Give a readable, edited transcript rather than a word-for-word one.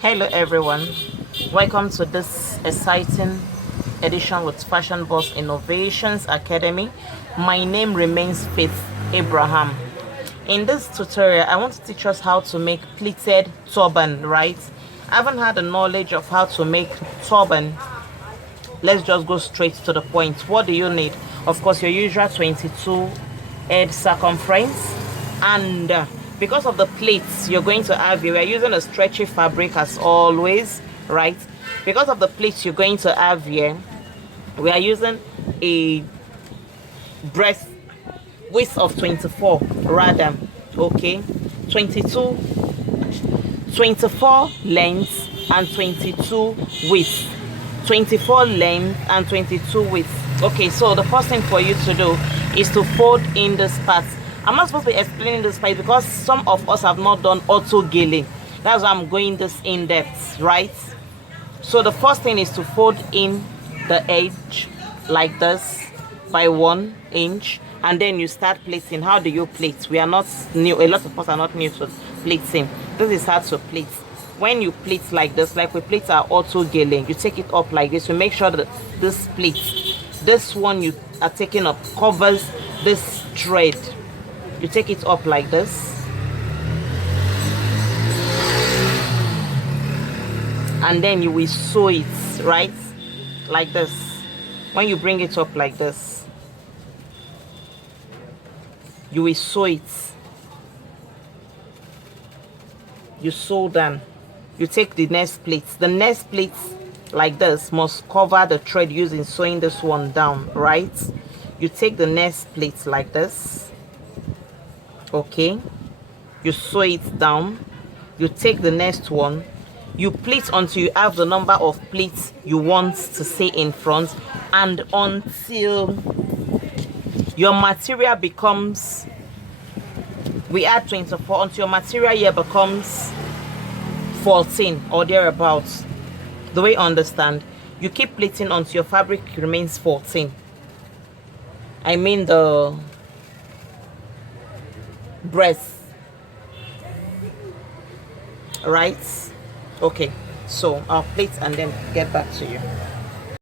Hello everyone, welcome to this exciting edition with Fashion Boss Innovations Academy. My name remains Faith Abraham. In this tutorial, I want to teach us how to make pleated turban, right? I haven't had the knowledge of how to make turban. Let's just go straight to the point. What do you need? Of course, your usual 22 head circumference, and because of the plates you're going to have here, we are using a stretchy fabric as always, right? Because of the plates you're going to have here, we are using a breast width of 24 rather, okay, 22, 24 length and 22 width, 24 length and 22 width. Okay, so the first thing for you to do is to fold in this part. I'm not supposed to be explaining this part because some of us have not done auto gilling. That's why I'm going this in depth, right? So the first thing is to fold in the edge like this by 1 inch, and then you start plating. How do you plait? We are not new, a lot of us are not new to plating. This is how to plait. When you plait like this, like we plait our auto gilling, you take it up like this. You make sure that this plait, this one you are taking up, covers this thread. You take it up like this, and then you will sew it, right, like this. When you bring it up like this, you will sew it. You sew down. You take the next plate. The next plate like this must cover the thread using sewing this one down, right? You take the next plate like this, okay, you sew it down. You take the next one, you pleat until you have the number of pleats you want to stay in front, and until your material becomes, we add 24 until your material here becomes 14 or thereabouts. The way you understand, you keep pleating until your fabric remains 14. I mean the breast, right? Okay, so I'll plait and then get back to you.